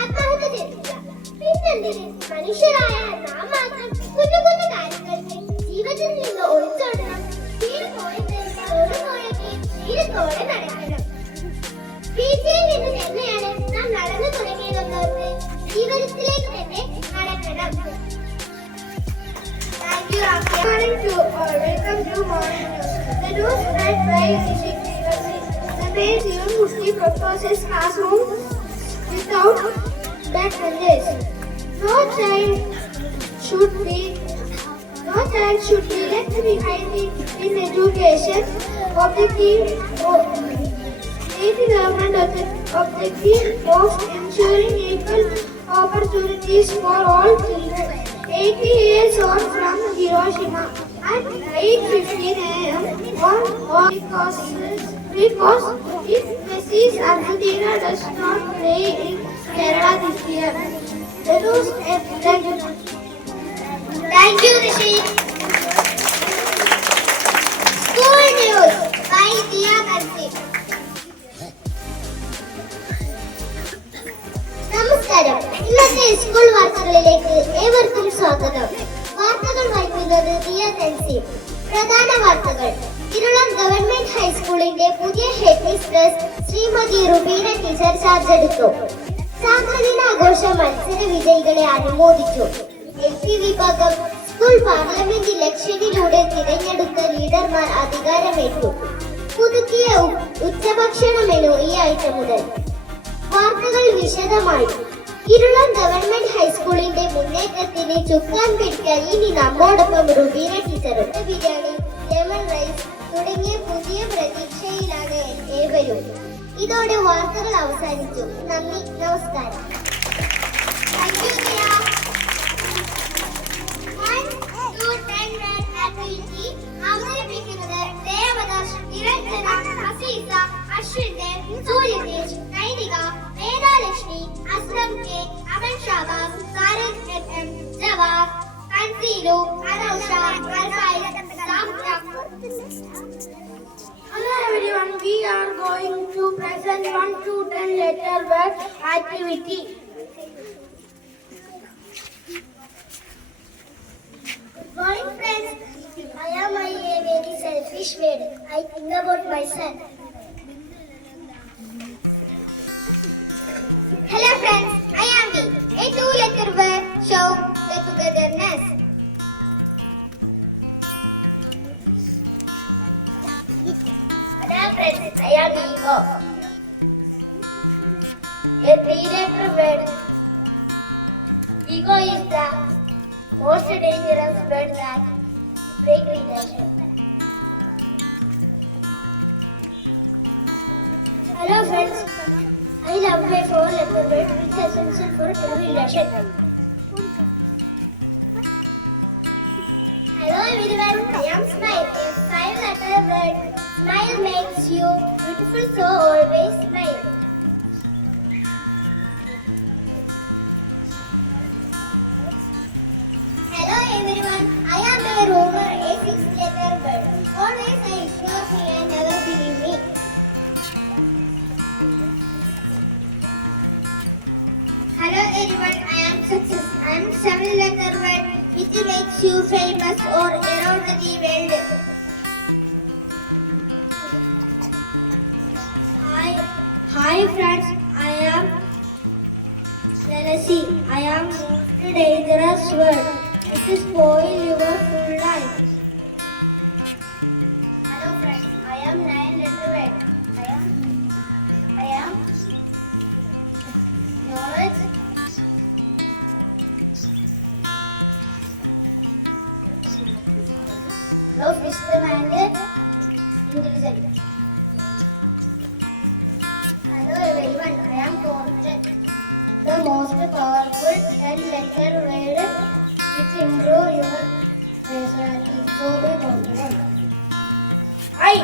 ആത്മഹത്യ ചെയ്തില്ല. പിന്നെന്തിന് മനുഷ്യരായ നാം മാത്രം കുഞ്ഞു കുഞ്ഞു കാര്യങ്ങൾക്ക് ജീവിതത്തിൽ നിന്ന് ഒളിച്ചോടണം. ധൈര്യത്തോടെ നടക്കണം. വീഴ്ചയിൽ നിന്ന് തന്നെയാണ് നാം നടന്നു തുടങ്ങിയതെന്നോർത്ത് ജീവിതത്തിലേക്ക് തന്നെ നടക്കണം. Thank you, Rafi. Good morning to all. Welcome to Morning News. The news spread by the main Zion Muslim proposes classroom without backbenches. No child should be left behind in education. Objective of ensuring equal opportunities for all children. 80 years old from Hiroshima at 8:15 a.m. because if Messi's Argentina does not play in Kerala this year. Thank you, Rishi. School news by Dia Kanti. നമസ്കാരം. ഇന്നത്തെ school വാർത്തകളിലേക്ക് ഏവർക്കും സ്വാഗതം. വാർത്തകൾ വായിക്കുന്നത് ദിയ കൻസി. പ്രധാന വാർത്തകൾ. Irulam government ഹൈസ്കൂളിന്റെ പുതിയ head mistress Shrimati Rubina teacher charge എടുത്തു. സ്വാതന്ത്ര്യദിനാഘോഷ മത്സര വിജയികളെ അനുമോദിച്ചു. LP വിഭാഗം സ്കൂൾ പാർലമെന്റ് ഇലക്ഷനിലൂടെ തിരഞ്ഞെടുത്ത ലീഡർമാർ അധികാരമേറ്റു. പുതുക്കിയ ഉച്ചഭക്ഷണ മെനു ഈ ആഴ്ച മുതൽ. വാർത്തകൾ വിശദമായി. ഇരുളം ഗവൺമെന്റ് ഹൈസ്കൂളിന്റെ മുന്നേറ്റത്തിന് ചുക്കാൻ പിടിക്കാൻ ഇനി നമ്മോടൊപ്പം റുബീന ടീച്ചറുണ്ട്. ബിരിയാണി, ലെമൺ റൈസ് തുടങ്ങിയ പുതിയ പ്രതീക്ഷയിലാണ് ഏവരും. ഇതോടെ വാർത്തകൾ അവസാനിച്ചു. നന്ദി, നമസ്കാരം. അവതരിപ്പിക്കുന്നത് Devadas, Niranjana, Aseesa, Ashwin, Suryatej, Nainika, Vedalakshmi, Aslam K, Aman Shabaz, Sarang FM, Jawab, Kanseelu, Anousha, Arfail, Sampra. Hello everyone, we are going to present 1 to 10 letter word activity. Good morning friends. I am a very selfish man. I think about myself. Hello friends, I am me. A 2-letter word show the togetherness. Hello friends, I am ego. A 3-letter word. Ego is the most dangerous word that break relation. Hello friends, I love my 4-letter word which is essential for every relation. Hello everyone, I am Smile. A 5-letter word. Smile makes you beautiful, so always smile. Hello everyone, I am a roamer. A 6-letter word. Always I ignore me and never believe me. Hello everyone, I am Success. I am 7-letter word which makes you famous or around the world. Hi friends, I am jealousy. I am a dangerous word. It will spoil your full life. Hello friends, I am 9-letter word. I am knowledge. Love, wisdom and intelligence. Hello everyone, I am confident. The most powerful 10-letter word which improve your personality. So be confident. I.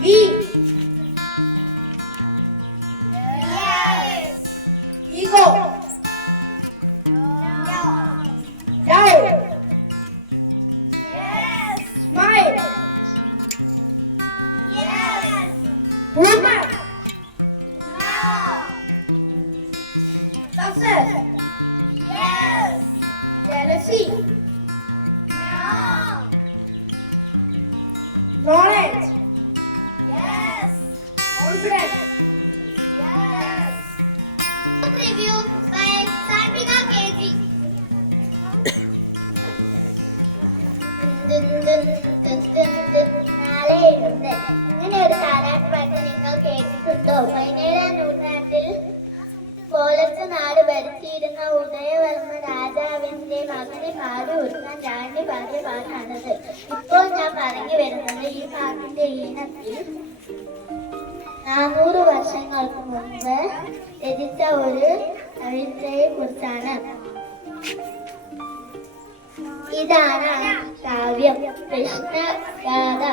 V. Yes. Ego. No. Die. Yes. Smile. Yes. Woman. കേട്ടിട്ടുണ്ടോ? 17-ാം നൂറ്റാണ്ടിൽ കോലത്ത് നാട് ഭരിച്ചിരുന്ന ഉദയവർമ്മ രാജാവിന്റെ മകനെ പാടി ഒരുക്കാൻ രാണി പാടിയ പാട്ടാണത്. ഇപ്പോൾ ഞാൻ പറഞ്ഞു വരുന്നത് ഈ പാട്ടിന്റെ ഈണത്തിൽ 400 വർഷങ്ങൾക്ക് മുമ്പ് രചിച്ച ഒരു കവിതയെ കുറിച്ചാണ്. ഇതാണ് കാവ്യം കൃഷ്ണഗാഥ.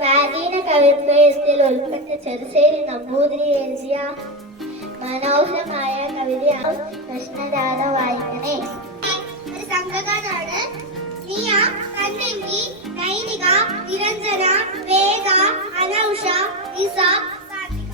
പ്രാചീന കവിത്വത്തിൽ ഉൾപ്പെട്ട ചെറുശ്ശേരി നമ്പൂതിരി എഴുതിയ മനോഹരമായ കവിതയാണ് കൃഷ്ണഗാഥ. വായിക്കണേ. ഒരു സംഘഗാഥാണ്. നിയ, കണ്ണങ്കി, നൈനിക, നിരഞ്ജന, വേദ, അനൗഷ, നിസ, സാത്വിക.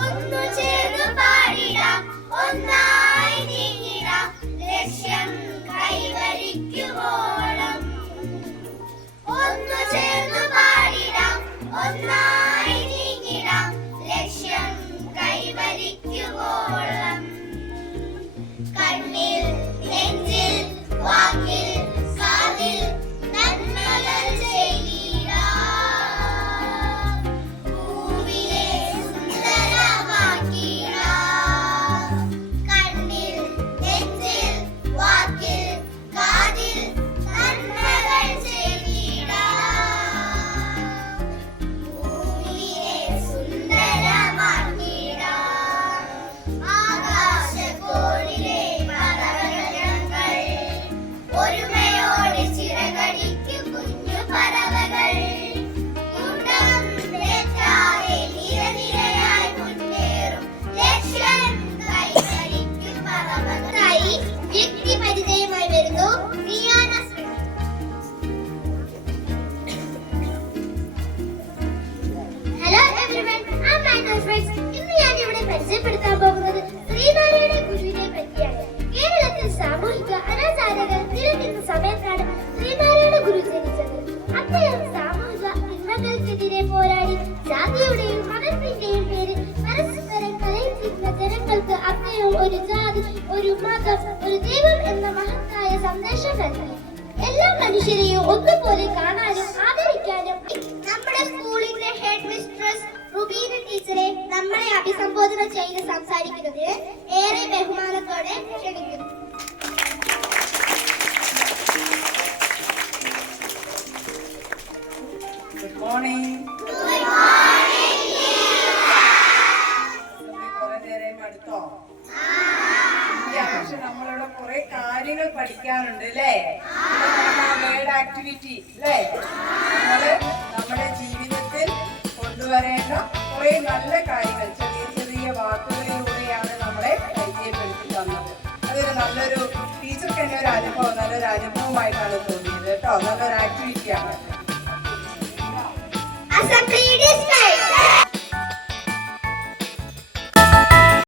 ഒന്നു ചേർന്നു പാടിടാം, ഒന്നായി നീങ്ങിടാം, ലക്ഷ്യം കൈവരിക്കുവോളം. ഒന്നു ചേർന്നു പാടിടാം, ഒന്നായി നീങ്ങിടാം, ലക്ഷ്യം കൈവരിക്കുവോളം. കണ്ണിൽ, നെഞ്ചിൽ, വാക്കിൽ, കാതിൽ നന്മകൾ ചെയ്തിടാം, ഭൂമിയെ സുന്ദരമാക്കിടാം. കണ്ണിൽ, നെഞ്ചിൽ, വാക്കിൽ, കാതിൽ നന്മകൾ ചെയ്തിടാം, ഭൂമിയെ സുന്ദരമാക്കിടാം. ആകാശക്കോണിലെ പറവകൾ ഞങ്ങൾ, ഒരുമയോടെ ചിറകടിക്കും കുഞ്ഞു പറവകൾ. കൂട്ടം തെറ്റാതെ നിരനിരയായി മുന്നേറും, ലക്ഷ്യം കൈവരിക്കും പറവകൾ. വ്യക്തി പരിചയമായി വരുന്നു Riyana Smith. Hello everyone, I am my friends. ഇന്ന് ഞാൻ ഇവിടെ പരിചയപ്പെടുത്താൻ പോകുന്നത് ശ്രീനാരായണ ഗുരുവിനെ പറ്റിയാണ്. കേരളത്തിൽ സാമൂഹിക അനാചാരങ്ങൾ നിലനിന്ന സമയത്താണ് ശ്രീനാരായണ ഗുരു ജനിച്ചത്. അദ്ദേഹം സാമൂഹിക തിന്മകൾക്കെതിരെ പോരാടി ജാതിയുടെയും മതത്തിന്റെയും പേരിൽ പരസ്പരം കലഹിച്ചിരുന്ന ജനങ്ങൾക്ക് അദ്ദേഹം ഒരു ജാതി, ഒരു മതം, ഒരു ദൈവം എന്ന മഹത്തായ സന്ദേശം നൽകി. എല്ലാ മനുഷ്യരെയും ഒന്നുപോലെ കാണാനും ആദരിക്കാനും. നമ്മുടെ സ്കൂളിന്റെ ഹെഡ് മിസ്ട്രസ് റുബീന ടീച്ചറെ നമ്മളെ അഭിസംബോധന ചെയ്ത് സംസാരിക്കുന്നതിന് ഏറെ ബഹുമാനത്തോടെ ക്ഷണിക്കുന്നു. Good morning. കുറെ നേരം അടുത്തോ? പക്ഷെ നമ്മളിവിടെ കുറെ കാര്യങ്ങൾ പഠിക്കാനുണ്ട് അല്ലേ? വേർഡ് ആക്ടിവിറ്റി അല്ലേ? നമ്മള് നമ്മുടെ ജീവിതത്തിൽ കൊണ്ടുവരേണ്ട കുറെ നല്ല കാര്യങ്ങൾ ചെറിയ ചെറിയ വാക്കുകളിലൂടെയാണ് നമ്മളെ പരിചയപ്പെടുത്തി തന്നത്. അതൊരു നല്ലൊരു ടീച്ചർക്ക് തന്നെ ഒരു അനുഭവം, നല്ലൊരു അനുഭവമായിട്ടാണ് തോന്നിയത് കേട്ടോ. നല്ലൊരു ആക്ടിവിറ്റിയാണ്.